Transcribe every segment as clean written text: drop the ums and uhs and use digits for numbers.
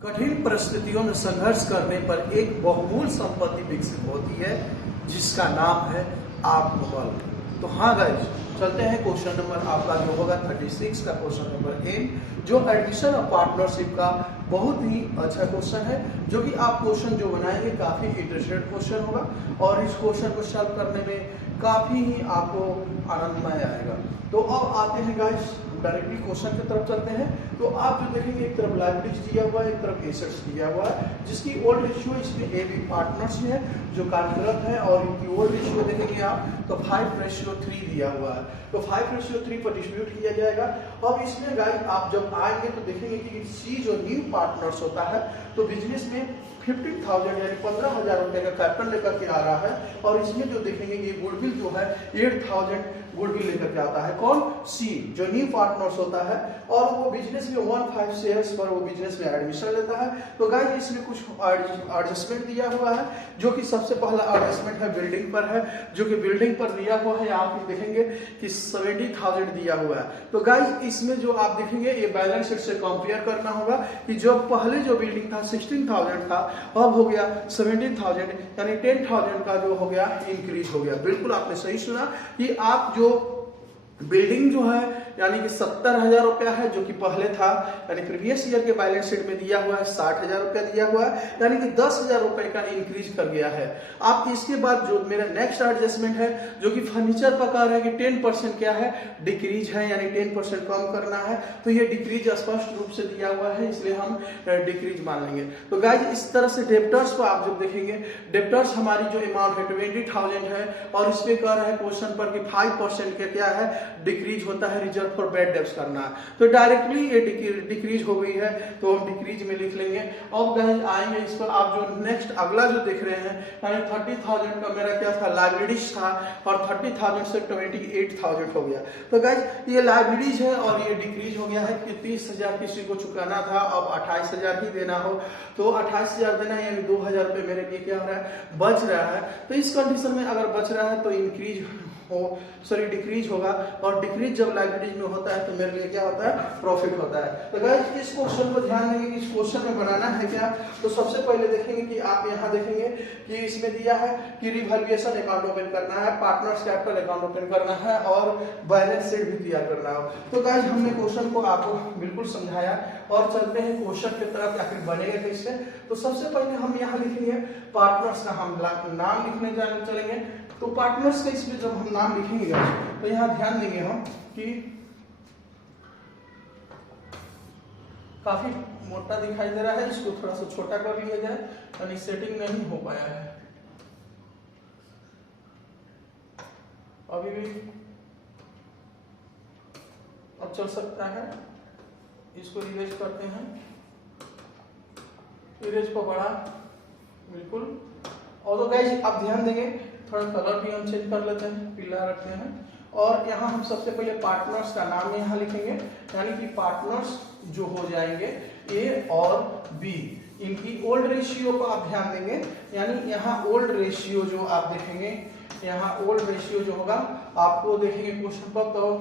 कठिन परिस्थितियों में संघर्ष करने पर एक बहुमूल्य संपत्ति विकसित होती है जिसका नाम है आत्मबल। तो हाँ गाइस, चलते हैं क्वेश्चन नंबर आपका जो होगा 36 का क्वेश्चन नंबर एन, जो एडमिशन ऑफ पार्टनरशिप का बहुत ही अच्छा क्वेश्चन है, जो कि आप क्वेश्चन जो बनाएंगे काफी इंटरेस्टेड क्वेश्चन होगा और इस क्वेश्चन को सॉल्व करने में काफी ही आपको आनंदमय आएगा। तो अब आते हैं गाइस डायरेक्टली क्वेश्चन की तरफ चलते हैं। तो आप जो देखेंगे एक तरफ लायबिलिटीज दिया हुआ है, एक तरफ एसेट्स दिया हुआ है, जिसकी ओल्ड रेशियो इसमें ए बी पार्टनर्स है जो कार्यरत है और इनकी ओल्ड रेशियो देखेंगे आप तो 5:3 दिया हुआ है। तो 5:3 पर डिस्ट्रीब्यूट किया जाएगा। अब इसमें गाइस आप जब आएंगे तो देखेंगे कि सी जो न्यू पार्टनर्स होता है तो बिजनेस में 50,000 यानी 15,000 रुपए का कैपिटल लेकर के आ रहा है और इसमें जो देखेंगे ये गुडविल जो है 8,000 गुडविल लेकर के आता है। कौन? सी जो न्यू पार्टनर्स होता है और वो बिजनेस में 1/5 शेयर्स पर वो बिजनेस में एडमिशन लेता है। तो गाइस इसमें कुछ एडजस्टमेंट दिया हुआ है, जो कि सबसे पहला एडजस्टमेंट है बिल्डिंग पर है, जो कि बिल्डिंग पर दिया हुआ है आप देखेंगे कि 70,000 दिया हुआ है। तो गाइस इसमें जो आप देखेंगे ये बैलेंस शीट से कंपेयर करना होगा कि जो पहले जो बिल्डिंग था 16,000 था, अब हो गया 17,000 यानी 10,000 का जो हो गया इंक्रीज हो गया। बिल्कुल आपने सही सुना कि आप जो बिल्डिंग जो है यानी कि 70,000 रुपया है, जो कि पहले था यानी प्रीवियस ईयर के बैलेंस शीट में दिया हुआ है 60,000 रुपया दिया हुआ है, यानी कि 10,000 रुपए का इंक्रीज कर गया है। आप इसके बाद जो मेरा नेक्स्ट एडजस्टमेंट है जो कि फर्नीचर का कह रहा है कि 10% क्या है डिक्रीज है, यानी 10% कम करना है। तो ये डिक्रीज स्पष्ट रूप से दिया हुआ है, इसलिए हम डिक्रीज मान लेंगे। तो गाइज इस तरह से डेप्टर्स को आप जब देखेंगे, डेप्टर्स हमारी जो अमाउंट है 20,000 है और इसमें कह रहा है क्वेश्चन पर कि 5% का क्या है डिक्रीज होता है, रिजर्व फॉर बैड डेब्ट्स करना है। तो डायरेक्टली ये डिक्रीज हो गई है तो हम डिक्रीज में लिख लेंगे। अब गाइस आएंगे इस पर, आप जो नेक्स्ट अगला जो देख रहे हैं यानी 30,000 का मेरा क्या था लाइबिलिटीज था और 30,000 से 28,000 हो गया। तो गाइस ये लाइबिलिटीज है और ये डिक्रीज हो गया है कि 30,000 किसी को चुकाना था, अब 28,000 ही देना हो तो 28,000 देना है, यानी 2,000 रुपए मेरे लिए क्या हो रहा है बच रहा है। तो इस कंडीशन में अगर बच रहा है तो इंक्रीज डिक्रीज होगा और डिक्रीज जब लाइबिलिटीज में होता है तो मेरे लिए क्या होता है प्रॉफिट होता है। तो गाइस इस क्वेश्चन को ध्यान देंगे कि इस क्वेश्चन में बनाना है क्या। तो सबसे पहले देखेंगे कि आप यहाँ देखेंगे कि इसमें दिया है कि रिवैल्यूएशन अकाउंट ओपन करना है, पार्टनर्स कैपिटल अकाउंट ओपन करना है और बैलेंस शीट भी तैयार करना हो। तो गाइस हमने क्वेश्चन को आपको बिल्कुल समझाया और चलते हैं क्वेश्चन की तरफ आखिर बनेगा कैसे। तो सबसे पहले हम यहाँ लिखेंगे पार्टनर्स का हम नाम लिखने चलेंगे। तो पार्टनर्स का इसमें जब हम नाम लिखेंगे तो यहाँ ध्यान देंगे हम कि काफी मोटा दिखाई दे रहा है, इसको थोड़ा सा छोटा कर लिया जाए, यानी सेटिंग नहीं हो पाया है अभी भी। अब चल सकता है, इसको इरेज करते हैं, इरेज को बड़ा बिल्कुल। और तो गाइस आप ध्यान देंगे थोड़ा कलर भी हम चेंज कर लेते हैं, पीला रखते हैं और यहाँ हम सबसे पहले पार्टनर्स का नाम यहाँ लिखेंगे, यानी कि पार्टनर्स जो हो जाएंगे ए और बी, इनकी ओल्ड रेशियो को आप ध्यान देंगे, यानी यहाँ ओल्ड रेशियो जो आप देखेंगे, यहाँ ओल्ड रेशियो जो होगा आपको देखेंगे क्वेश्चन पर तो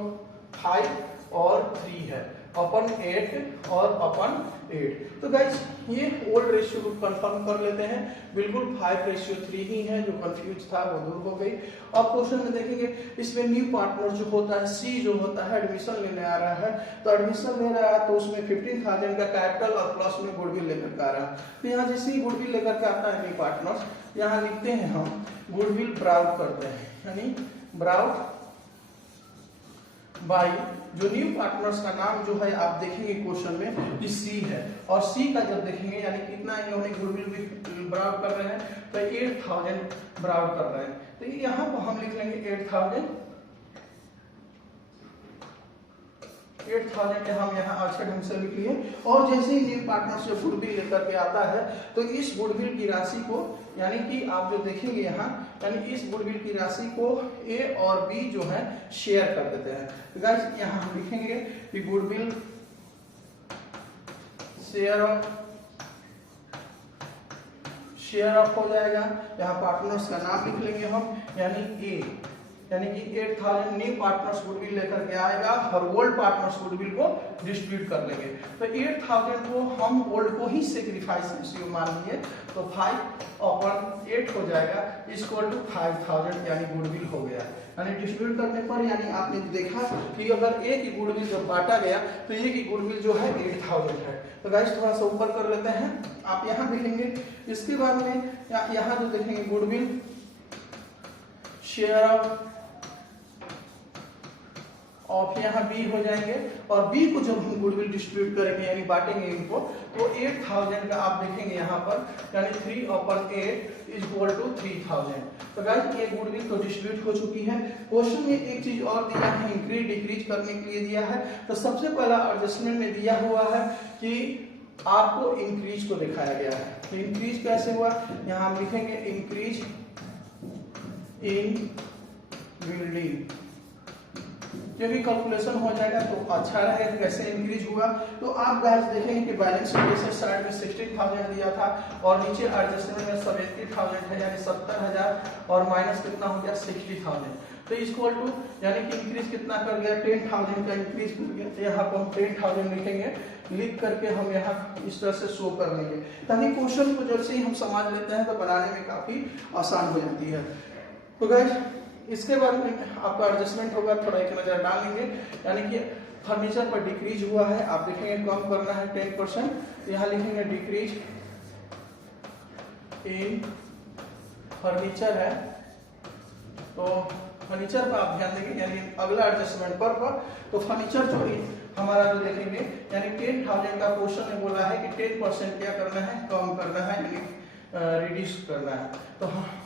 5 और 3 है अपन 8 और अपन 8। तो गाइस ये ओल्ड रेशियो को कंफर्म कर लेते हैं, बिल्कुल 5:3 ही है, जो कंफ्यूज था वो दूर हो गई। अब क्वेश्चन में देखेंगे इसमें न्यू पार्टनर जो होता है सी जो होता है एडमिशन लेने आ रहा है, तो एडमिशन ले रहा है तो उसमें 15,000 का कैपिटल और प्लस में गुडविल लेकर के आ रहा है। तो यहाँ जैसे ही गुडविल लेकर के आता है न्यू पार्टनर्स, यहाँ लिखते हैं हम गुडविल ब्राउट करते हैं, यानी ब्राउट बाई जो न्यू पार्टनर्स का नाम जो है आप देखेंगे क्वेश्चन में कि सी है और सी का जब देखेंगे यानी कितना इन्होंने गुडविल ब्राउट कर रहे हैं तो 8,000 ब्राउट कर रहे हैं। तो यहाँ पर हम लिख लेंगे 8,000 के हम यहाँ अच्छे ढंग से लिख लिए। और जैसे ही न्यू पार्टनर्स जो गुडविल लेकर के आता है तो इस गुडविल की राशि को यानी कि आप जो देखेंगे यहाँ यानी इस गुडविल की राशि को ए और बी जो है शेयर कर देते हैं। तो गाइस यहाँ हम लिखेंगे कि गुडविल शेयर ऑफ हो जाएगा। यहाँ पार्टनर्स का नाम लिख लेंगे हम, यानी ए यानी कि 8000 न्यू पार्टनर्स गुडविल लेकर के आएगा, हर ओल्ड पार्टनर्स गुडविल को डिस्ट्रीब्यूट कर लेंगे। तो 8000 को हम ओल्ड को ही सेक्रीफाइस रेशियो मान लिए, तो 5/8 हो जाएगा इक्वल टू 5000 यानी गुडविल हो गया। यानी डिस्ट्रीब्यूट करने पर यानी आपने देखा कि अगर एक ही गुडविल जब बांटा गया तो एक ही गुडविल जो है 8000 है। तो गाइस थोड़ा सा ऊपर कर लेते हैं, आप यहाँ देखेंगे। इसके बाद में यहाँ जो देखेंगे गुडविल शेयर ऑफ यहाँ बी हो जाएंगे, और बी को जब हम गुडविल डिस्ट्रीब्यूट करेंगे यानी बांटेंगे इनको, तो 8000 का आप देखेंगे यहाँ पर यानी 3/8 इक्वल टू 3000। तो गाइस ये गुडविल तो डिस्ट्रीब्यूट हो चुकी है। क्वेश्चन में एक चीज और दिया है, इंक्रीज डिक्रीज करने के लिए दिया है। तो सबसे पहला एडजस्टमेंट में दिया हुआ है कि आपको इंक्रीज को दिखाया गया है। तो इंक्रीज कैसे हुआ, यहाँ हम लिखेंगे इंक्रीज इन बिल्डिंग, क्योंकि कैलकुलेशन हो जाएगा तो अच्छा रहेगा कैसे इंक्रीज हुआ। तो आप गाइस देखेंगे कि बैलेंस शीट से साइड में 16000 दिया था और नीचे एडजस्टमेंट में 70000 है यानी 70000 और माइनस कितना हो गया 60000। तो इक्वल टू यानी कि इंक्रीज कितना कर गया 10000 का इंक्रीज कर गया। तो यहाँ पर हम 10000 लिखेंगे, लिख करके हम यहाँ इस तरह से शो कर लेंगे ताकि क्वेश्चन को जब से ही हम समझ लेते हैं तो बनाने में काफी आसान हो जाती है। तो गाइस इसके बाद में आपका एडजस्टमेंट होगा, थोड़ा एक नजर डाल लेंगे। यानी कि फर्नीचर पर डिक्रीज हुआ है, आप देखेंगे कम करना है 10%, तो यहाँ लिखेंगे डिक्रीज इन फर्नीचर है। तो फर्नीचर पर आप ध्यान देंगे यानी अगला एडजस्टमेंट पर तो फर्नीचर जो हमारा जो देखेंगे यानी 10000 का क्वेश्चन में बोला है कि 10% क्या करना है, कम करना है यानी रिड्यूस करना है। तो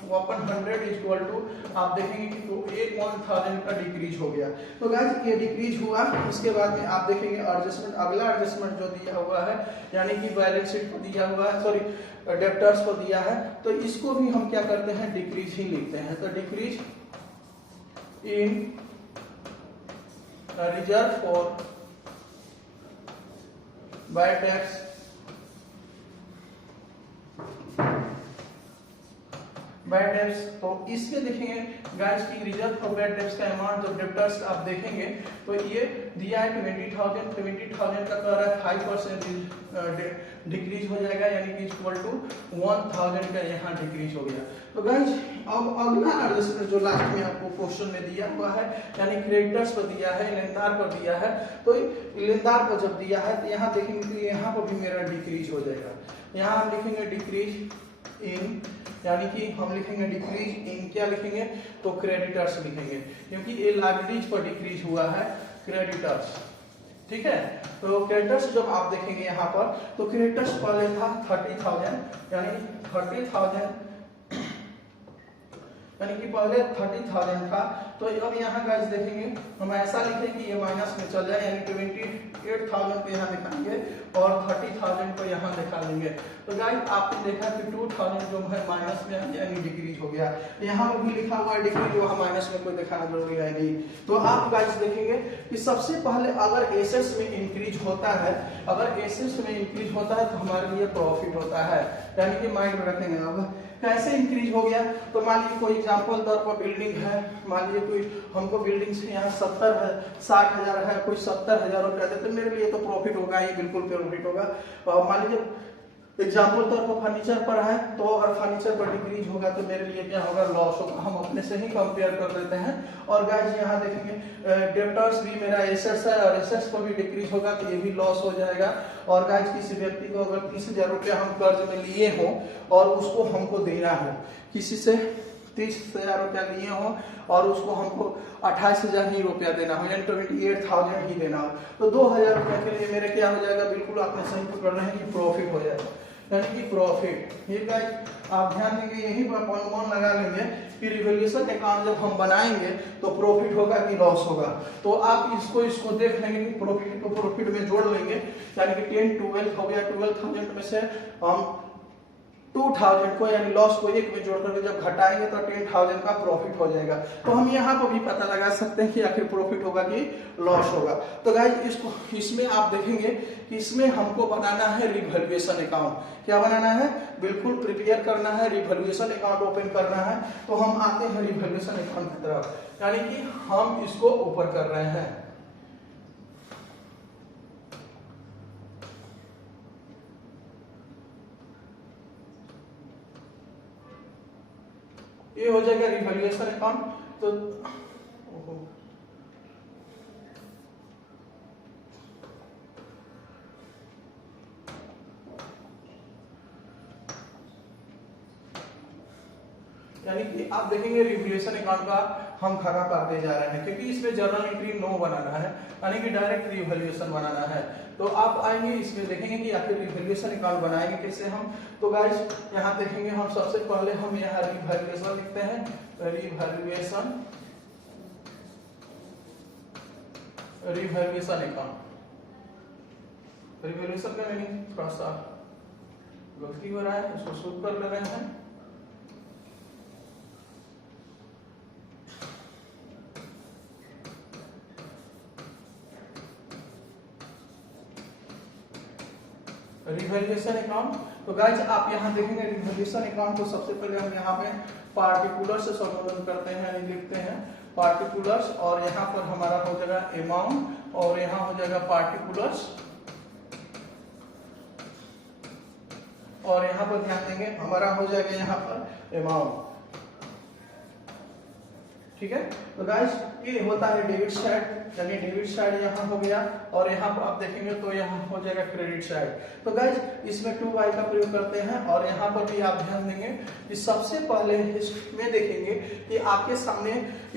100 इक्वल टू आप देखेंगे कि तो 1000 का डिक्रीज हो गया। तो गाइस ये डिक्रीज हुआ। इसके बाद में आप देखेंगे एडजस्टमेंट, अगला एडजस्टमेंट जो दिया हुआ है यानी कि बैलेंस शीट पर दिया हुआ है, सॉरी डेब्टर्स पर दिया है, तो इसको भी हम क्या करते हैं डिक्रीज ही लिखते हैं। तो decrease in reserve for bye tax bad debts. तो इसमें देखेंगे गाइस की रिजर्व फॉर बैड डेब्ट्स का अमाउंट जब डेब्टर्स का आप देखेंगे तो ये दिया है 20000 का कर रहा है 5% डिक्रीज हो जाएगा यानी कि इक्वल टू 1000 का यहाँ डिक्रीज हो गया। तो गाइस अब अगला एडजस्टमेंट जो लास्ट में आपको क्वेश्चन में दिया हुआ है यानी क्रेडिटर्स पर दिया है, लेनदार पर दिया है। तो लेनदार पर जब दिया है तो यहाँ देखेंगे कि यहाँ पर भी मेरा डिक्रीज हो जाएगा। यहाँ हम लिखेंगे डिक्रीज इन यानी कि हम लिखेंगे डिक्रीज इन क्या लिखेंगे तो क्रेडिटर्स लिखेंगे, क्योंकि ये लायबिलिटीज पर डिक्रीज हुआ है क्रेडिटर्स। ठीक है, तो क्रेडिटर्स जब आप देखेंगे यहाँ पर तो क्रेडिटर्स पहले था 30000 यानी 30000 यानी कि पहले 30000 था। तो अब यहाँ गाइस देखेंगे हम ऐसा लिखें कि ये माइनस में चल जाए यानी 28000 को यहाँ दिखाएंगे और 30000 को यहाँ दिखा लेंगे। तो गाइस आपने देखा कि 2000 जो है माइनस में यानी डिक्रीज हो गया। यहाँ पर भी लिखा हुआ है डिक्रीज, वहाँ माइनस में कोई दिखाना जरूरी है नहीं। तो आप गाइस देखेंगे कि सबसे पहले अगर एसेट्स में इंक्रीज होता है, अगर एसेट्स में इंक्रीज होता है तो हमारे लिए प्रॉफिट होता है, यानी कि माइंड में रखेंगे। अब कैसे इंक्रीज हो गया तो मान लीजिए कोई एग्जांपल तौर पर बिल्डिंग है, मान लीजिए कोई हमको बिल्डिंग से यहाँ 60,000 है, कोई 70,000 रुपया दे, तो मेरे लिए तो प्रॉफिट होगा ही, बिल्कुल प्रॉफिट होगा। और मान लीजिए एग्जाम्पल तौर पर फर्नीचर पर है, तो अगर फर्नीचर पर डिक्रीज होगा तो मेरे लिए क्या होगा लॉस होगा। हम अपने से ही कंपेयर कर लेते हैं। और गाइस यहाँ देखेंगे डेब्टर्स भी मेरा एसेट्स है और एसेट्स पर भी डिक्रीज होगा तो ये भी लॉस हो जाएगा। और गाइस किसी व्यक्ति को अगर 30,000 रुपया हम कर्ज में लिए हो और उसको हमको देना हो, किसी से 30,000 रुपया लिए हो और उसको हमको 28,000 ही रुपया देना हो यानी 28,000 ही देना हो, तो 2,000 रुपया के लिए मेरे क्या हो जाएगा, बिल्कुल आपने सही पकड़ रहे हैं कि प्रॉफिट हो जाएगा, यानी कि प्रॉफिट। ये गाइस आप ध्यान देंगे, यही पर अनुमान लगा लेंगे कि रिवैल्यूएशन अकाउंट जब हम बनाएंगे तो प्रॉफिट होगा कि लॉस होगा। तो आप इसको देख लेंगे कि प्रॉफिट को प्रॉफिट में जोड़ लेंगे, यानी कि 10 12 हो गया, 12,000 में से हम 2000 को यानी लॉस को एक में जोड़ करके जब घटाएंगे तो 10,000 का प्रॉफिट हो जाएगा। तो हम यहाँ पर भी पता लगा सकते हैं कि आखिर प्रॉफिट होगा कि लॉस होगा। तो गाइस इसको इसमें आप देखेंगे कि इसमें हमको बनाना है रिवैल्यूएशन अकाउंट। क्या बनाना है? बिल्कुल प्रिपेयर करना है, रिवैल्यूएशन अकाउंट ओपन करना है। तो हम आते हैं रिवैल्यूएशन अकाउंट की तरफ, यानी कि हम इसको ऊपर कर रहे हैं। ये हो जाएगा रिवैल्यूएशन अकाउंट। तो यानी कि आप देखेंगे रिवैल्यूएशन अकाउंट का हम खड़ा करते जा रहे हैं, क्योंकि इसमें जर्नल एंट्री नो बनाना है, यानी कि डायरेक्ट रिवैल्यूएशन बनाना है। तो आप आएंगे इसमें देखेंगे कि आखिर रिवैल्यूएशन अकाउंट बनाएंगे कैसे हम। तो गाइस यहाँ देखेंगे हम सबसे पहले हम यहाँ रिवैल्यूएशन लिखते हैं, रिवैल्यूएशन अकाउंट। रिवैल्यूएशन का मीनिंग थोड़ा सा गलती हो रहा है, इसको शुरू कर ले रहे हैं। Revaluation account. तो गाइस आप यहाँ देखेंगे रिवैल्यूएशन अकाउंट को सबसे पहले हम यहाँ पे पार्टिकुलर से संबोधन करते हैं, यानी लिखते हैं पार्टिकुलर्स, और यहाँ पर हमारा हो जाएगा अमाउंट, और यहाँ हो जाएगा पार्टिकुलर्स, और यहाँ पर ध्यान देंगे हमारा हो जाएगा यहाँ पर अमाउंट। ठीक है। तो गाइस ये होता है डेबिट साइड, यानी डेबिट साइड यहाँ हो गया, और यहाँ पर आप देखेंगे तो यहाँ हो जाएगा क्रेडिट साइड। तो गाइस इसमें 2y का प्रयोग करते हैं, और यहाँ पर भी आप ध्यान देंगे कि सबसे पहले इसमें देखेंगे कि आपके सामने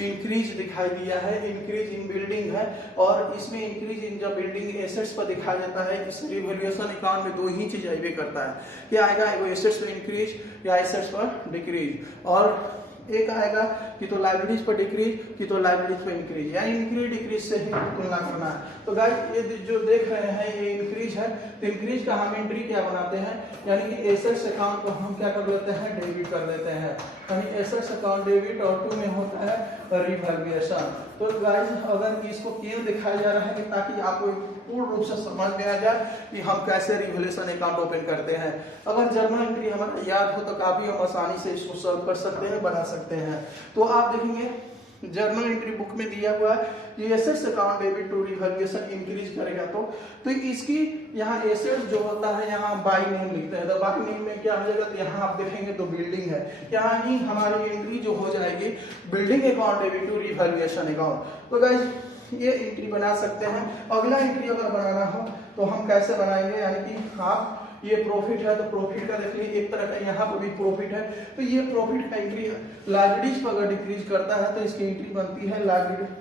इंक्रीज दिखाई दिया है, इंक्रीज इन बिल्डिंग है, और इसमें इंक्रीज इन जब बिल्डिंग एसेट्स पर दिखाया जाता है, इस रिवैल्यूएशन अकाउंट में दो ही चीज आइए करता है। क्या आएगा? एगो एसेट्स पर इंक्रीज या एसेट्स पर डिक्रीज, और एक आएगा कि तो लाइबिलिटीज पर डिक्रीज कि तो लाइबिलिटीज पर इंक्रीज, या इंक्रीज डिक्रीज से ही तुलना करना है। तो गाइस ये जो देख रहे हैं ये इंक्रीज है, तो इंक्रीज का हम एंट्री क्या बनाते हैं, यानी कि एसेट्स अकाउंट को हम क्या कर लेते हैं? डेबिट कर लेते हैं, यानी एसेट्स अकाउंट डेबिट, और 2 में होता है रिवैल्यूएशन। तो गाइस अगर इसको क्यों दिखाया जा रहा है कि ताकि आपको पूर्ण रूप से समझ में आ जाए कि हम कैसे रिवैल्यूएशन अकाउंट ओपन करते हैं। अगर जर्नल एंट्री हमारा याद हो तो काफी हम आसानी से इसको सॉल्व कर सकते हैं, बना सकते हैं। तो आप देखेंगे जर्नल एंट्री बुक में दिया हुआ है ये assets account debit to revaluation increase करेगा। तो इसकी यहाँ एसेट्स जो होता है यहाँ बाय नेम लिखते हैं, तो बाय नेम में क्या हो जाएगा? तो यहाँ आप देखेंगे तो बिल्डिंग है, यहाँ ही हमारी एंट्री जो हो जाएगी building account debit to revaluation account. तो गाइस ये एंट्री बना सकते हैं। अगला एंट्री अगर बनाना हो तो हम कैसे बनाएंगे, यानी कि आप ये प्रॉफिट है तो प्रॉफिट का देख लीजिए, एक तरह का यहाँ पर भी प्रॉफिट है, तो ये प्रॉफिट का एंट्री लाइबिलिटीज पर अगर डिक्रीज करता है तो इसकी एंट्री बनती है लाइबिलिटी,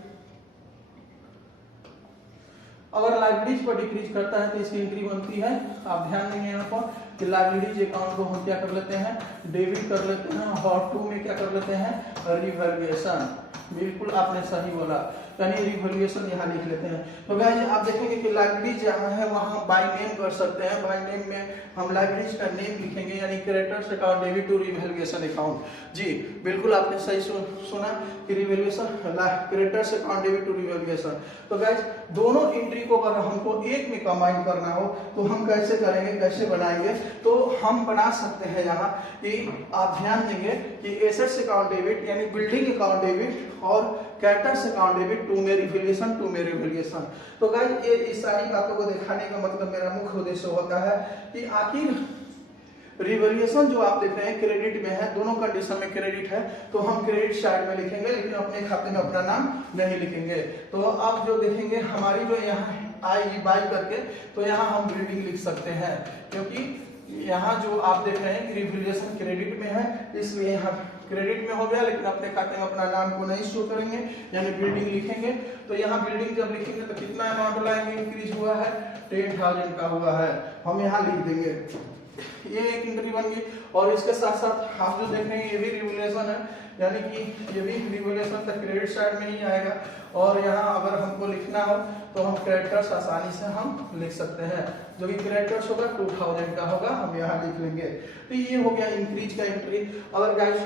अगर लाइबिलिटीज पर डिक्रीज करता है तो इसकी एंट्री बनती है, आप ध्यान देंगे यहाँ पर कि लाइबिलिटीज अकाउंट को हम क्या कर लेते हैं? डेबिट कर लेते हैं, और 2 में क्या कर लेते हैं? रिवैल्यूएशन। बिल्कुल आपने सही बोला, यानी रिवैल्यूएशन यहाँ लिख लेते हैं। तो गाइस आप देखेंगे कि लाइबिलिटीज जहाँ है वहाँ बाय नेम कर सकते हैं, बाय नेम में हम लाइबिलिटीज का नेम लिखेंगे, यानी creditors account debit to revaluation account. जी बिल्कुल आपने सही सुना कि revaluation creditors account debit to revaluation. तो गाइस दोनों एंट्री को अगर हमको एक में कंबाइन करना हो तो हम कैसे करेंगे, कैसे बनाएंगे? तो हम बना सकते हैं यहाँ कि आप ध्यान देंगे कि एसेट्स अकाउंट डेबिट यानी बिल्डिंग अकाउंट डेबिट और क्रेडिटर्स अकाउंट डेबिट 2 में रिवैल्यूएशन, 2 में रिवैल्यूएशन। तो गाइस ये इस सारी बातों को दिखाने का मतलब मेरा मुख्य उद्देश्य होता है कि आखिर रिवैल्यूएशन जो आप देख रहे हैं क्रेडिट में है, दोनों कंडीशन में क्रेडिट है, तो हम क्रेडिट साइड में लिखेंगे, लेकिन अपने खाते में अपना नाम नहीं लिखेंगे। तो आप जो देखेंगे हमारी जो यहाँ आई बाई करके, तो यहाँ हम बिल्डिंग लिख सकते हैं, क्योंकि यहाँ जो आप देख रहे हैं रिवैल्यूएशन क्रेडिट में है, इसलिए यहाँ क्रेडिट में हो गया, लेकिन अपने खाते में अपना नाम को नहीं शो करेंगे, यानी बिल्डिंग लिखेंगे। तो यहाँ बिल्डिंग जब लिखेंगे तो कितना अमाउंट लाएंगे? इंक्रीज हुआ है 10,000 का हुआ है, हम यहाँ लिख देंगे। ये एक एंट्री बन गई, और इसके साथ साथ आप जो देख रहे हैं ये भी रिवैल्यूएशन है, यानी कि ये भी रिवैल्यूएशन तक क्रेडिट साइड में ही आएगा। और यहाँ अगर हमको लिखना हो तो हम क्रेडिटर्स आसानी से हम लिख सकते हैं, जो कि क्रेडिटर्स होगा 2000 का होगा, हम यहाँ लिख लेंगे। तो ये हो गया इंक्रीज का एंट्री। अगर गाइस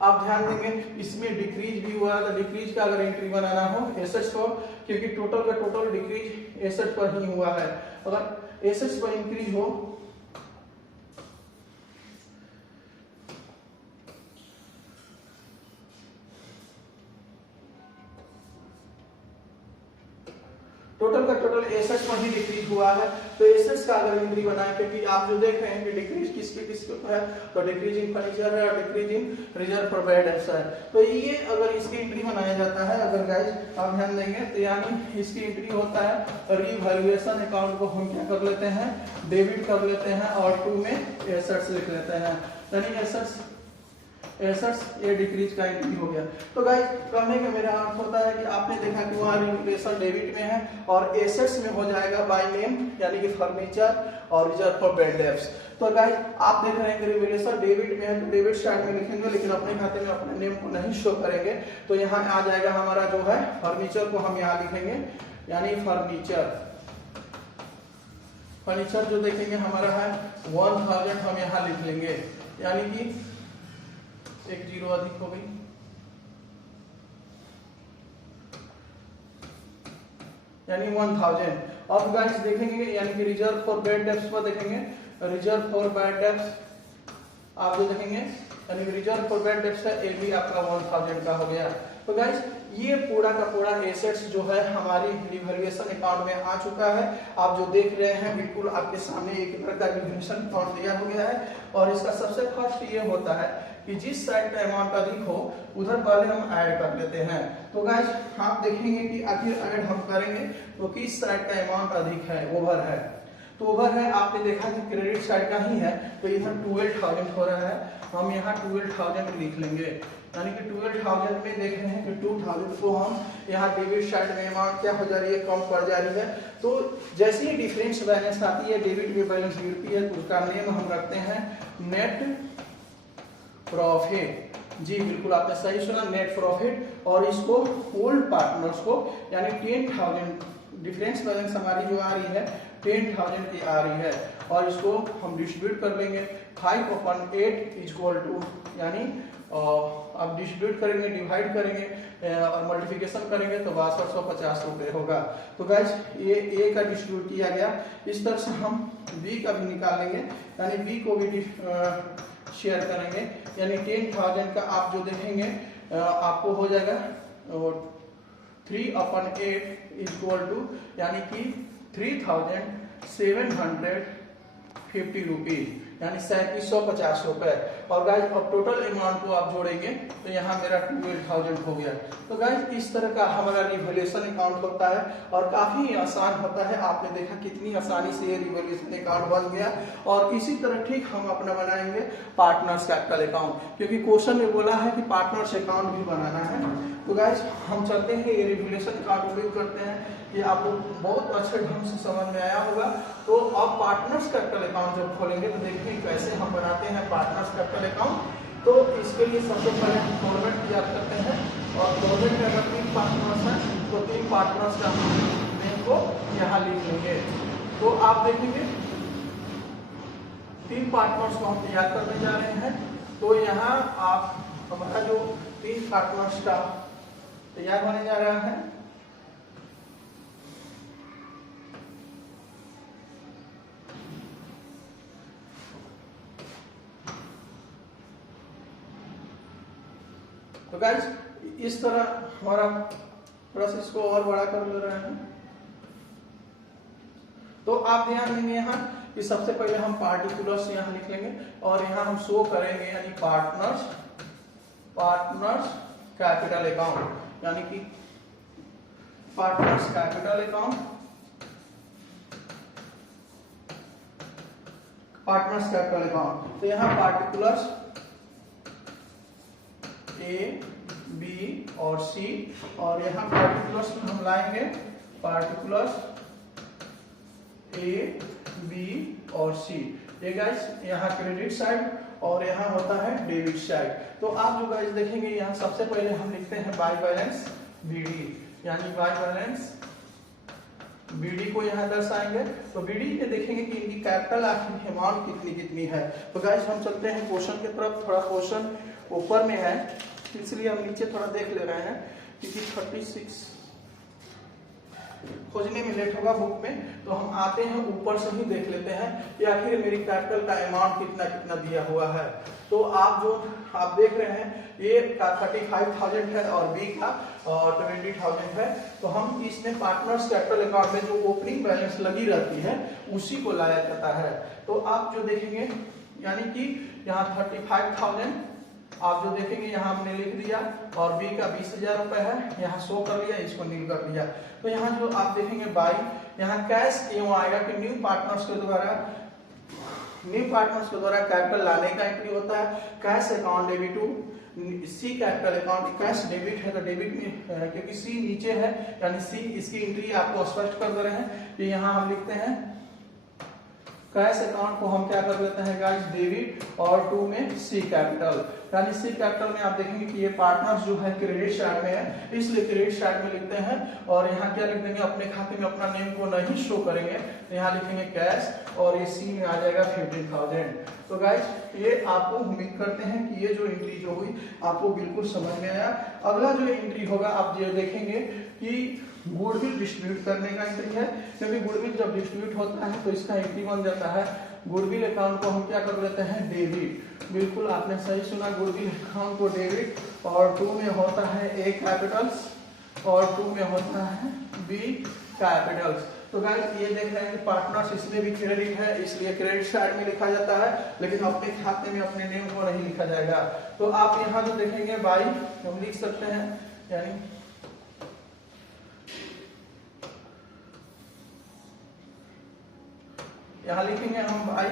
आप ध्यान देंगे इसमें डिक्रीज भी हुआ, तो डिक्रीज का अगर एंट्री बनाना हो एसेट्स को, क्योंकि टोटल का टोटल डिक्रीज एसेट पर ही हुआ है। अगर एसेट्स पर इंक्रीज हो टोटल का टोटल एसेट्स पर ही डिक्रीज हुआ है, तो एसेट्स का अगर एंट्री बनाए, क्योंकि आप जो देख रहे हैं कि डिक्रीज किसके है, तो डिक्रीज इन फर्नीचर है और decrease in reserve for bad debts है। तो ये अगर इसकी एंट्री बनाया जाता है, अगर गाइस आप ध्यान देंगे तो यानी इसकी एंट्री होता है रिवैल्यूएशन अकाउंट को हम क्या कर लेते हैं, डेबिट कर लेते हैं और 2 में एसेट्स लिख लेते हैं, यानी एसेट्स ये डिक्रीज का एंट्री हो गया। तो गाइस कहने का मेरा अर्थ होता है कि आपने देखा कि वहाँ रिवैल्यूएशन डेबिट में है और एसेट्स में हो जाएगा बाय नेम, यानी कि फर्नीचर और रिजर्व फॉर बैड डेट्स। तो गाइस आप देख रहे हैं कि रिवैल्यूएशन डेबिट में है, तो डेबिट साइड में लिखेंगे, लेकिन अपने खाते में अपने नेम को नहीं शो करेंगे। तो यहाँ आ जाएगा हमारा जो है फर्नीचर को हम यहाँ लिखेंगे, यानी फर्नीचर जो देखेंगे हमारा है 1000 हम यहाँ लिख लेंगे, यानी कि एक जीरो अधिक हो गई, यानी 1000। अब गाइस देखेंगे यानी कि रिजर्व फॉर बैड डेट्स पर देखेंगे, रिजर्व फॉर बैड डेट्स आप जो देखेंगे यानी कि रिजर्व फॉर बैड डेट्स है, ये भी आपका 1000 का हो गया। तो गाइस ये पूरा का पूरा एसेट्स जो है हमारी रिवैल्यूएशन अकाउंट में आ चुका है। आप जो देख रहे हैं बिल्कुल आपके सामने एक तरह का रिवैल्यूएशन अकाउंट तैयार हो गया है। और इसका सबसे फर्स्ट ये होता है कि जिस साइड का अमाउंट अधिक हो उधर पहले हम ऐड कर लेते हैं। तो गाइस आप देखेंगे कि आखिर ऐड हम करेंगे तो किस साइड का अमाउंट अधिक है, ओवर है, तो ओवर है आपने देखा कि क्रेडिट साइड का ही है, तो इधर 12000 हो रहा है, हम यहाँ 12000 लिख लेंगे, यानी कि 12000 में देख रहे हैं कि 2000 को हम यहाँ डेबिट साइड में अमाउंट क्या हो जा रही है, कम पड़ जा रही है। तो जैसे ही डिफरेंस बैलेंस आती है, डेबिट में बैलेंस गिरती है, तो उसका नेम हम रखते हैं नेट प्रॉफिट। जी बिल्कुल आपने सही सुना, नेट प्रॉफिट। और इसको ओल्ड पार्टनर्स को यानी 10,000 डिफरेंस बैलेंस हमारी जो आ रही है 10,000 की आ रही है, और इसको हम डिस्ट्रीब्यूट कर लेंगे 5/8 इक्वल टू, यानी अब डिस्ट्रीब्यूट करेंगे, डिवाइड करेंगे और मल्टीप्लिकेशन करेंगे तो 6250 रुपए होगा। तो गाइस ये ए का डिस्ट्रीब्यूट किया गया। इस तरह से हम बी का भी निकाल लेंगे, यानी बी को भी शेयर करेंगे, यानी 10,000 का आप जो देखेंगे आपको हो जाएगा 3/8 इक्वल टू, यानी कि 3750 रुपीज, यानी 3750 रुपए। और गाइज अब टोटल अमाउंट को आप जोड़ेंगे तो यहाँ मेरा 12,000 हो गया। तो गाइज इस तरह का हमारा रिवैल्यूएशन अकाउंट होता है और काफी आसान होता है। आपने देखा कितनी आसानी से ये रिवैल्यूएशन अकाउंट बन गया। और इसी तरह ठीक हम अपना बनाएंगे पार्टनर्स कैपिटल अकाउंट, क्योंकि क्वेश्चन में बोला है कि पार्टनर्स अकाउंट भी बनाना है। तो गाइज हम चलते हैं ये रिवैल्यूएशन अकाउंट उपयोग करते हैं, ये आपको बहुत अच्छे ढंग से समझ में आया होगा। तो अब पार्टनर्स कैपिटल अकाउंट जब खोलेंगे तो देखिए कैसे हम बनाते हैं पार्टनर्स कैपिटल अकाउंट। तो इसके लिए सबसे पहले हम फॉर्मेट याद करते हैं, और फॉर्मेट में अगर 3 पार्टनर्स हैं तो 3 पार्टनर्स का नेम को यहाँ लिख लेंगे। तो आप देखेंगे 3 पार्टनर्स को हम याद करने जा रहे हैं। तो यहाँ आप हमारा जो 3 पार्टनर्स का तैयार होने जा रहा है, तो गाइस इस तरह हमारा प्रोसेस को और बड़ा कर ले रहे हैं। तो आप ध्यान देंगे यहाँ कि सबसे पहले हम पार्टिकुलर्स यहाँ लिख लेंगे और यहाँ हम शो करेंगे, यानी पार्टनर्स कैपिटल अकाउंट, यानी कि partners capital account, partners capital account. तो यहाँ पार्टिकुलर्स ए, बी और सी, और यहाँ पार्टिकुलर्स हम लाएंगे पार्टिकुलर्स ए, बी और सी। ये गाइस यहाँ क्रेडिट साइड और यहाँ होता है डेबिट साइड। तो आप जो गाइस देखेंगे यहाँ सबसे पहले हम लिखते हैं बाय बैलेंस बीडी, यानी बाय बैलेंस बीडी को यहाँ दर्शाएंगे। तो बीडी में देखेंगे कि इनकी कैपिटल आखिर अमाउंट कितनी कितनी है। तो गाइस हम चलते हैं क्वेश्चन की तरफ। थोड़ा क्वेश्चन ऊपर में है इसलिए हम नीचे थोड़ा देख ले रहे हैं, क्योंकि 36 खोजने में लेट होगा बुक में, तो हम आते हैं ऊपर से ही देख लेते हैं कि आखिर मेरी कैपिटल का अमाउंट कितना कितना दिया हुआ है। तो आप देख रहे हैं ए का 35,000 है और बी का 20,000 है। तो हम इसमें पार्टनर्स कैपिटल अकाउंट में जो ओपनिंग बैलेंस लगी रहती है उसी को लाया जाता है। तो आप जो देखेंगे यानी कि यहाँ 35,000 आप जो देखेंगे यहाँ हमने लिख दिया और बी का 20,000 रुपए है, यहाँ शो कर लिया, इसको नील कर दिया। तो यहाँ जो आप देखेंगे बाई, यहाँ कैश क्यों आएगा कि न्यू पार्टनर्स के द्वारा कैपिटल लाने का एंट्री होता है। Cash account debit to C capital account, cash debit है तो डेबिट में क्योंकि सी नीचे है यानी सी, इसकी एंट्री आपको स्पष्ट कर दे रहे हैं कि यहाँ हम लिखते हैं कैश अकाउंट को हम क्या कर लेते हैं गाइस डेबिट और टू में सी कैपिटल, यानी सी कैपिटल में आप देखेंगे कि ये पार्टनर्स जो है क्रेडिट साइड में है इसलिए क्रेडिट साइड में लिखते हैं। और यहाँ क्या लिख देंगे, अपने खाते में अपना नेम को नहीं शो करेंगे तो यहाँ लिखेंगे कैश और ये सी में आ जाएगा 15,000। तो गाइस ये आपको उम्मीद करते हैं कि ये जो एंट्री जो हुई आपको बिल्कुल समझ में आया। अगला जो एंट्री होगा आप ये देखेंगे कि गुडविल डिस्ट्रीब्यूट करने का एंट्री है, क्योंकि गुडविल जब डिस्ट्रीब्यूट होता है तो इसका एंट्री बन जाता है। गुडविल अकाउंट को हम क्या कर लेते हैं डेबिट, बिल्कुल आपने सही सुना, गुडविल अकाउंट को डेबिट और टू में होता है ए कैपिटल्स और टू में होता है बी कैपिटल्स। तो गाइस ये देख रहे हैं कि पार्टनर्स इसमें भी क्रेडिट है इसलिए क्रेडिट साइड में लिखा जाता है, लेकिन अपने खाते में अपने नेम को नहीं लिखा जाएगा। तो आप यहाँ जो देखेंगे बाई हम लिख सकते हैं, यानी यहाँ लिखेंगे हम बाई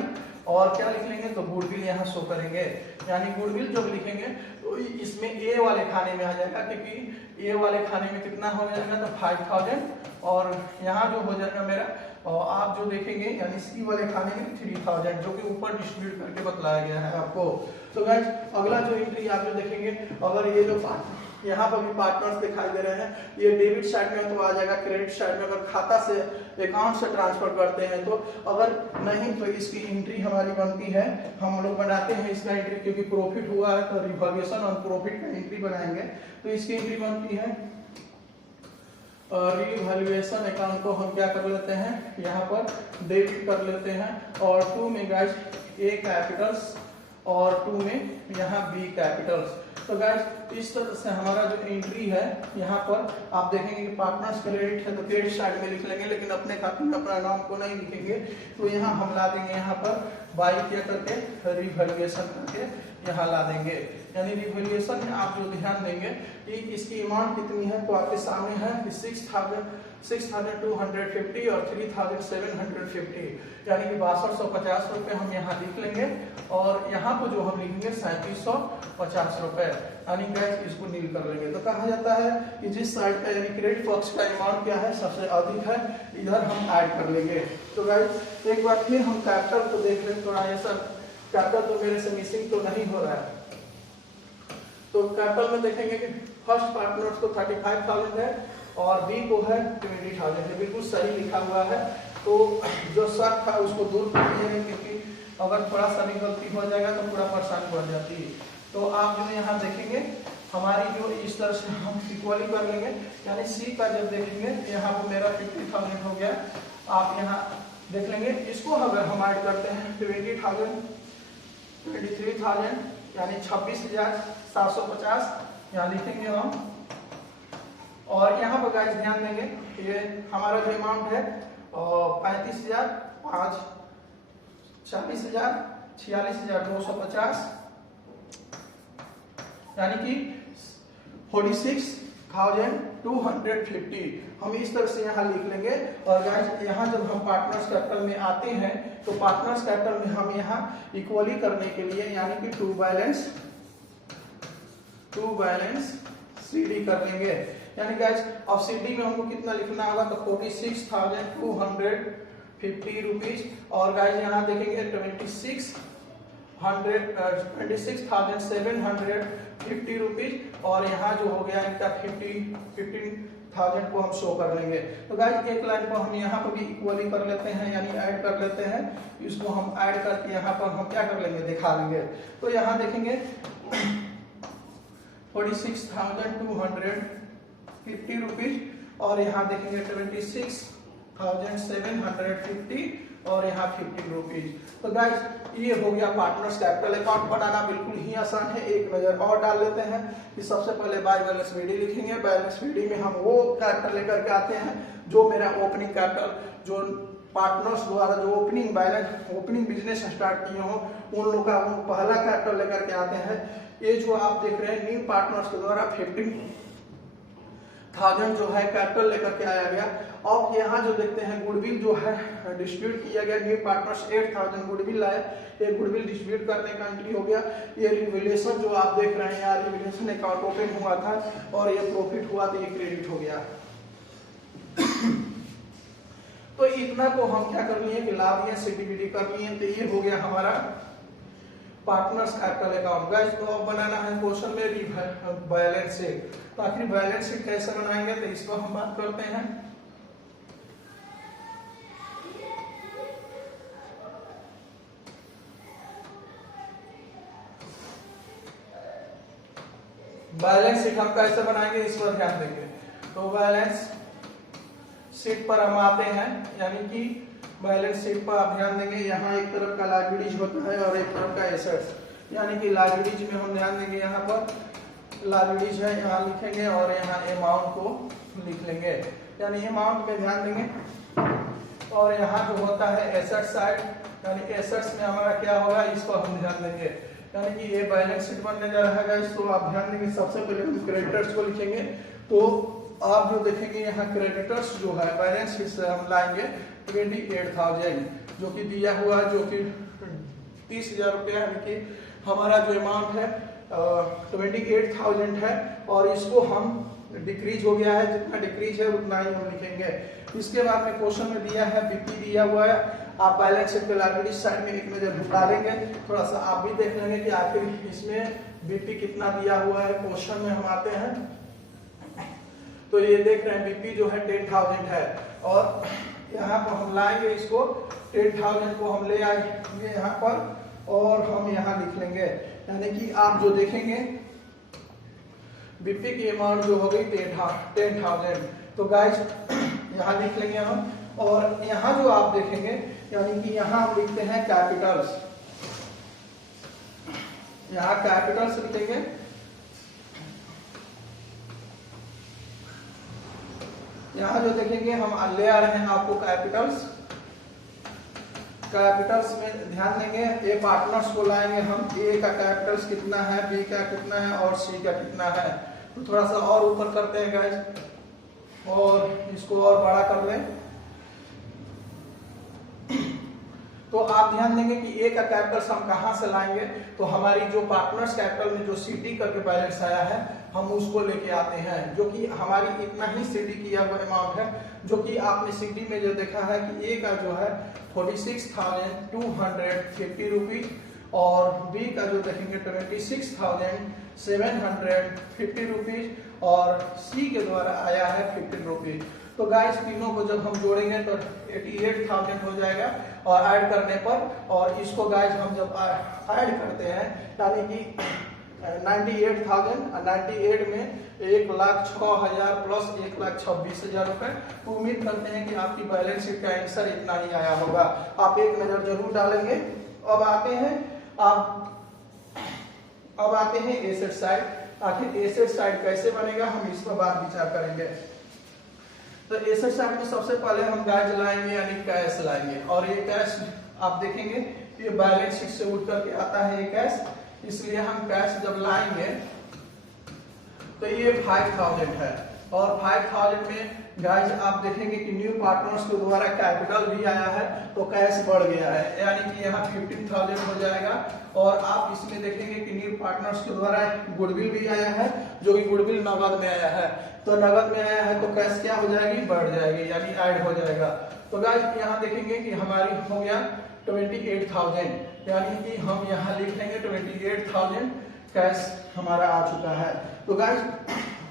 और क्या लिख लेंगे तो गुडविल यहाँ शो करेंगे, यानी गुडविल जब लिखेंगे तो इसमें ए वाले खाने में आ जाएगा, क्योंकि ए वाले खाने में कितना हो जाएगा तो 5,000 और यहाँ जो हो जाएगा मेरा और आप जो देखेंगे यानी सी वाले खाने में 3,000 जो कि ऊपर डिस्ट्रीब्यूट करके बतलाया गया है आपको। तो गाइस अगला जो एंट्री आप जो देखेंगे, अगर ये जो यहाँ पर भी पार्टनर्स दिखाई दे रहे हैं, ये डेबिट साइड में तो आ जाएगा, क्रेडिट साइड में अगर खाता से अकाउंट से ट्रांसफर करते हैं तो, अगर नहीं तो इसकी एंट्री हमारी बनती है, हम लोग बनाते हैं इसका एंट्री, क्योंकि प्रॉफिट हुआ है तो रिवॉल्यूशन और प्रॉफिट का एंट्री बनाएंगे। तो इसकी एंट्री बनती है रिवैल्यूएशन अकाउंट को हम क्या कर लेते हैं यहाँ पर डेबिट कर लेते हैं और टू में गाइस ए कैपिटल्स और टू में यहाँ बी कैपिटल्स। तो गाइस इस तरह से हमारा जो एंट्री है यहाँ पर आप देखेंगे कि पार्टनर्स क्रेडिट है तो क्रेडिट साइड में लिख लेंगे, लेकिन अपने खाते में अपना नाम को नहीं लिखेंगे। तो यहाँ हम ला देंगे यहाँ पर बाई क्या करके रिवैल्यूएशन करके यहाँ ला देंगे, यानी रिवैल्यूएशन में आप जो ध्यान देंगे कि इसकी अमाउंट कितनी है तो आपके सामने है कि 6,250 और 3,750, यानी कि 6250 रुपए हम यहाँ लिख लेंगे और यहाँ पर जो हम लिखेंगे 3750 रुपए, यानी गैस इसको नील कर लेंगे। तो कहा जाता है कि जिस साइड का यानी क्रेडिट पक्ष का अमाउंट क्या है सबसे अधिक है, इधर हम ऐड कर लेंगे। तो गाइस एक बार फिर हम कैपिटल को देख लें, थोड़ा ऐसा कैपिटल तो मेरे से मिसिंग तो नहीं हो रहा है। तो कैपिटल में देखेंगे कि फर्स्ट पार्टनर्स को 35,000 है और बी को है 20,000 है, बिल्कुल सही लिखा हुआ है। तो जो शक था उसको दूर कर दिया, क्योंकि अगर थोड़ा सा भी गलती हो जाएगा तो पूरा परेशानी बढ़ जाती है। तो आप जो यहाँ देखेंगे हमारी जो इस तरह से हम इक्वली कर लेंगे, यानी सी का जब देखेंगे यहाँ पर मेरा 50,000 हो गया, आप यहाँ देख लेंगे। इसको अगर हम ऐड करते हैं 20,000 23,000 यानी 26,750 यहाँ लिखेंगे हम। और यहाँ पर गाइस ध्यान देंगे ये हमारा जो अमाउंट है 35,000 5 40,000 46,250 यानी कि 46,250 हम इस तरह से यहाँ लिख लेंगे। और गाइस यहाँ जब हम पार्टनर्स कैपिटल में आते हैं तो पार्टनर्स कैपिटल में हम यहाँ इक्वली करने के लिए यानी कि टू बैलेंस सीडी कर लेंगे। यानी गाइस अब सीडी में हमको कितना लिखना होगा तो 46,250 50 रुपीज। और गाइस यहाँ देखेंगे 26,750 रुपीज और यहाँ जो हो गया इनका 15,000 को हम शो कर लेंगे। तो गाइस एक लाइन को हम यहाँ पर भी इक्वली कर लेते हैं, यानी ऐड कर लेते हैं। इसको हम ऐड करके यहाँ पर हम क्या कर लेंगे, दिखा लेंगे। तो यहाँ देखेंगे 46,250 रुपीज और यहाँ देखेंगे 26,750 और यहाँ 15 रुपीज। तो गाइस ये हो गया पार्टनर्स कैपिटल अकाउंट बनाना, बिल्कुल ही आसान है। एक नजर और डाल लेते हैं कि सबसे पहले बाय बैलेंस वीडी लिखेंगे। बैलेंस वीडी में हम वो कैपिटल लेकर के आते हैं जो मेरा ओपनिंग कैपिटल, जो पार्टनर्स द्वारा जो ओपनिंग बिजनेस स्टार्ट किए हो उन लोगों का वो पहला कैपिटल लेकर के आते हैं। ये जो आप देख रहे हैं न्यू पार्टनर्स के द्वारा 15,000 जो है कैपिटल लेकर के आया गया। अब यहाँ जो देखते हैं गुडविल जो है डिस्ट्रीब्यूट किया गया, न्यू पार्टनर्स 8,000 गुडविल लाए, ये गुडविल डिस्ट्रीब्यूट करने का एंट्री हो गया। ये रिवैल्यूएशन जो आप देख रहे हैं यार, रिवैल्यूएशन अकाउंट ओपन हुआ था और ये प्रॉफिट हुआ तो ये क्रेडिट हो गया। तो इतना को हम क्या कर लिए कि लाभ या सीडीबीडी कर लिए। तो ये हो गया हमारा पार्टनर्स कैपिटल अकाउंट। गाइस तो अब बनाना है क्वेश्चन में बैलेंस शीट। तो आखिर बैलेंस शीट कैसे बनाएंगे तो इसको हम बात करते हैं। बैलेंस शीट हम कैसे बनाएंगे इस पर ध्यान देंगे। तो बैलेंस शीट पर हम आते हैं, यानी कि बैलेंस शीट पर आप ध्यान देंगे। यहाँ एक तरफ का लायबिलिटीज होता है और एक तरफ का एसेट्स, यानी कि लायबिलिटीज में हम ध्यान देंगे। यहाँ पर लायबिलिटीज है, यहाँ लिखेंगे और यहाँ अमाउंट को लिख लेंगे, यानी अमाउंट में ध्यान देंगे। और यहाँ जो होता है एसेट साइड, यानी एसेट्स में हमारा क्या होगा इस पर हम ध्यान देंगे, यानी कि ये बैलेंस शीट बनने जा रहा है। इसको आप ध्यान देंगे। सबसे पहले हम क्रेडिटर्स को लिखेंगे। तो आप जो देखेंगे यहाँ क्रेडिटर्स जो है बैलेंस शीट से हम लाएंगे 28,000 जो कि दिया हुआ, जो कि 30,000 रुपया, यानी कि हमारा जो अमाउंट है 28,000 है। और इसको हम डिक्रीज हो गया है, जितना डिक्रीज है उतना ही हम लिखेंगे। इसके बाद में क्वेश्चन में दिया है बीपी दिया हुआ है। आप बैलेंस शीट के लायबिलिटी साइड में एक नजर डालेंगे, थोड़ा सा आप भी देख लेंगे कि आखिर इसमें बीपी कितना दिया हुआ है। क्वेश्चन में हम आते हैं तो ये देख रहे हैं बीपी जो है 10,000 है और यहाँ पर हम लाएंगे इसको 10,000 को हम ले आएंगे यहाँ पर और हम यहाँ लिख लेंगे, यानी कि आप जो देखेंगे बीपी की अमाउंट जो हो गई 10,000। तो गाइस यहाँ लिख लेंगे हम। और यहाँ जो आप देखेंगे, यानी कि यहाँ हम लिखते हैं कैपिटल्स, यहाँ कैपिटल्स लिखेंगे। यहाँ जो देखेंगे हम ले आ रहे हैं आपको कैपिटल्स में ध्यान देंगे। ए पार्टनर्स को लाएंगे हम, ए का कैपिटल्स कितना है, बी का कितना है और सी का कितना है। तो थोड़ा सा और ऊपर करते हैं गाइस और इसको और बड़ा कर लें। तो आप ध्यान देंगे कि ए का कैपिटल्स हम कहां से लाएंगे, तो हमारी जो पार्टनर्स कैपिटल में जो सीडी करके बैलेंस आया है हम उसको लेके आते हैं, जो कि हमारी इतना ही सीडी किया हुआ अमाउंट है, जो कि आपने सीडी में जो देखा है कि ए का जो है 46,250 रुपीज और बी का जो देखेंगे 26,750 रुपीज और सी के द्वारा आया है 15 रुपीज। तो गाइस तीनों को जब हम जोड़ेंगे तो 88,000 हो जाएगा और ऐड करने पर। और इसको गाइस हम जब ऐड करते हैं, यानी कि 98,000 में 1,06,000 प्लस 1,26,000 रुपए। तो उम्मीद करते हैं कि आपकी बैलेंस शीट का आंसर इतना ही आया होगा। आप एक नजर जरूर डालेंगे। अब आते हैं एसेट साइड। आखिर एसेट साइड कैसे बनेगा हम इस पर बात विचार करेंगे। तो एसेट साइड में सबसे पहले हम गाइस लाएंगे, यानी कैश लाएंगे। और ये कैश आप देखेंगे ये बैलेंस शीट से उठ करके आता है ये कैश, इसलिए हम कैश जब लाएंगे तो ये 5,000 है। और 5,000 में गाइस आप देखेंगे कि न्यू पार्टनर्स के द्वारा कैपिटल भी आया है तो कैश बढ़ गया है, यानी कि यहाँ 15,000 हो जाएगा। और आप इसमें देखेंगे कि न्यू पार्टनर्स के द्वारा गुडविल भी आया है, जो कि गुडविल नगद में आया है। तो नगद में आया है तो कैश क्या हो जाएगी, बढ़ जाएगी, यानी ऐड हो जाएगा। तो गाइस यहाँ देखेंगे कि हमारी हो गया 28,000, यानी कि हम यहाँ लिख लेंगे 28,000 कैश हमारा आ चुका है। तो गाइस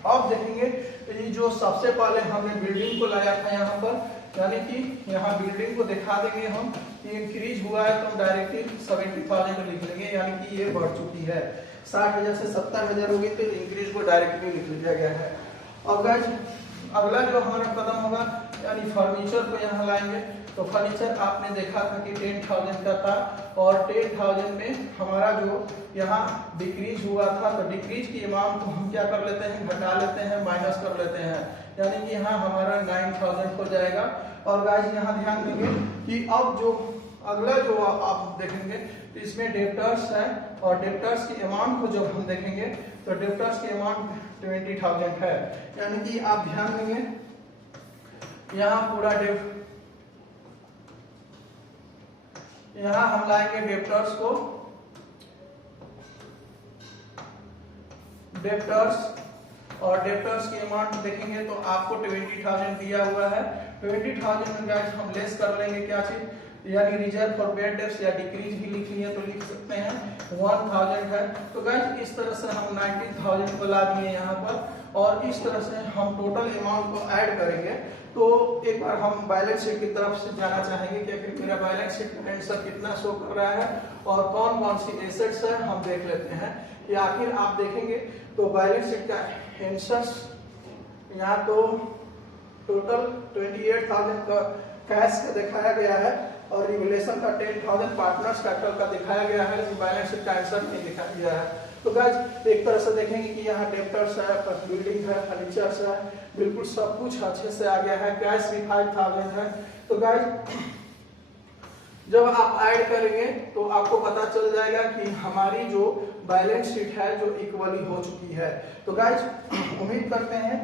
अब देखेंगे ये जो सबसे पहले हमने बिल्डिंग को लाया था यहाँ पर, यानी कि यहाँ बिल्डिंग को दिखा देंगे हम कि इंक्रीज हुआ है तो हम डायरेक्टली 70,000 लिख लेंगे, यानी कि ये बढ़ चुकी है। 60,000 से 70,000 हो गई तो इंक्रीज को डायरेक्टली लिख लिया गया है। और गाइस अगला जो हमारा कदम होगा यानी फर्नीचर को यहाँ लाएंगे। तो फर्नीचर आपने देखा था कि 10,000 का था और 10,000 में हमारा जो यहाँ डिक्रीज हुआ था, तो डिक्रीज की अमाउंट को हम क्या कर लेते हैं, घटा लेते हैं, माइनस कर लेते हैं, यानी कि यहाँ हमारा 9,000 हो जाएगा। और गाइस यहाँ ध्यान देंगे कि अब जो अगला जो आप देखेंगे तो इसमें डेब्टर्स है और डेब्टर्स की अमाउंट को जब हम देखेंगे तो डेब्टर्स की अमाउंट 20,000 है, यानी कि आप ध्यान देंगे यहाँ पूरा यहाँ हम लाएंगे डेब्टर्स को, डेब्टर्स और डेब्टर्स की अमाउंट देखेंगे तो आपको 20,000 दिया हुआ है। 20,000 में गाइस हम लेस कर लेंगे क्या चीज, यानी रिजर्व फॉर बैड डेब्ट्स या डिक्रीज भी लिखनी है तो लिख सकते हैं 1,000 है। तो गाइस इस तरह से हम 19,000 को ला दिए यहाँ पर, और इस तरह से हम टोटल अमाउंट को ऐड करेंगे। तो एक बार हम बैलेंस शीट की तरफ से जाना चाहेंगे कि आखिर मेरा बैलेंस शीट का आंसर कितना शो कर रहा है और कौन कौन सी एसेट्स है हम देख लेते हैं। कि आखिर आप देखेंगे तो बैलेंस शीट का आंसर यहाँ तो टोटल 28,000 का कैश का दिखाया गया है और रिवलेशन का 10,000 पार्टनर्स कैपिटल का दिखाया गया है, लेकिन बैलेंस शीट का आंसर नहीं दिखाया गया है। तो गाइस एक तरह से देखेंगे कि यहाँ डेब्टर्स है, बिल्डिंग है, फर्नीचर्स है, बिल्कुल सब कुछ अच्छे से आ गया है। कैश भी 5,000 है। तो गाइस जब आप ऐड करेंगे तो आपको पता चल जाएगा कि हमारी जो बैलेंस शीट है जो इक्वली हो चुकी है। तो गाइस उम्मीद करते हैं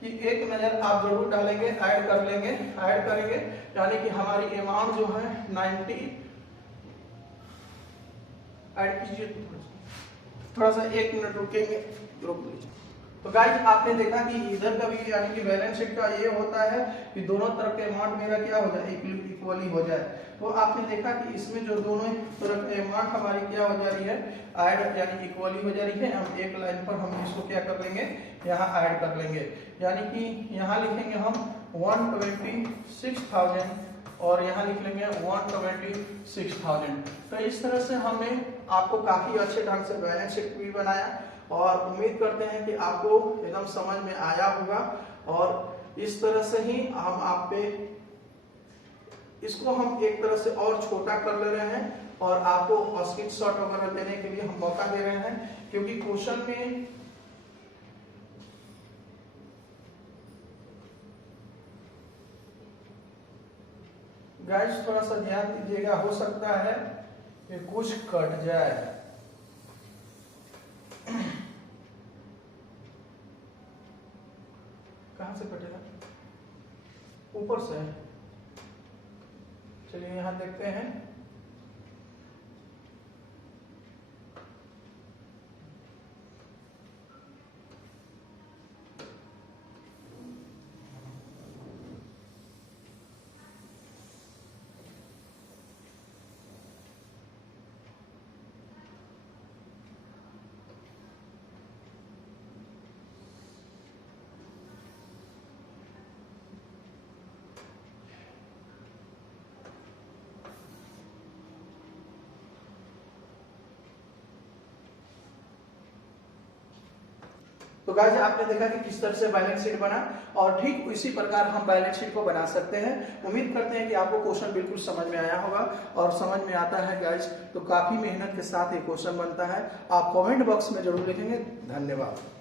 कि एक नजर आप जरूर डालेंगे, ऐड कर लेंगे, ऐड करेंगे, यानी कि हमारी अमाउंट जो है 90 ऐड कीजिए, थोड़ा सा 1 मिनट रुकेंगे, रोक लीजिए। तो गाइस आपने देखा कि इधर का भी यानी कि बैलेंस शीट का ये होता है कि दोनों तरफ के अमाउंट मेरा क्या हो जाए, इक्वली हो जाए। तो आपने देखा कि इसमें जो दोनों तरफ के अमाउंट हमारी क्या हो जा रही है, ऐड यानी इक्वली हो जा रही है। हम एक लाइन पर हम इसको क्या कर लेंगे, यहाँ ऐड कर लेंगे, यानी कि यहाँ लिखेंगे हम 126,000 और यहाँ लिख लेंगे 126,000। तो इस तरह से हमने आपको काफी अच्छे ढंग से बैलेंस शीट भी बनाया और उम्मीद करते हैं कि आपको एकदम समझ में आया होगा। और इस तरह से ही हम आप पे इसको हम एक तरह से और छोटा कर ले रहे हैं और आपको स्क्रीनशॉट वगैरह लेने के लिए हम मौका दे रहे हैं, क्योंकि क्वेश्चन में गाइस थोड़ा सा ध्यान दीजिएगा, हो सकता है कि कुछ कट जाए। कहां से कटेगा, ऊपर से। चलिए यहां देखते हैं। तो गाइस आपने देखा कि किस तरह से बैलेंस शीट बना और ठीक उसी प्रकार हम बैलेंस शीट को बना सकते हैं। उम्मीद करते हैं कि आपको क्वेश्चन बिल्कुल समझ में आया होगा और समझ में आता है गाइस तो काफी मेहनत के साथ ये क्वेश्चन बनता है। आप कमेंट बॉक्स में जरूर लिखेंगे। धन्यवाद।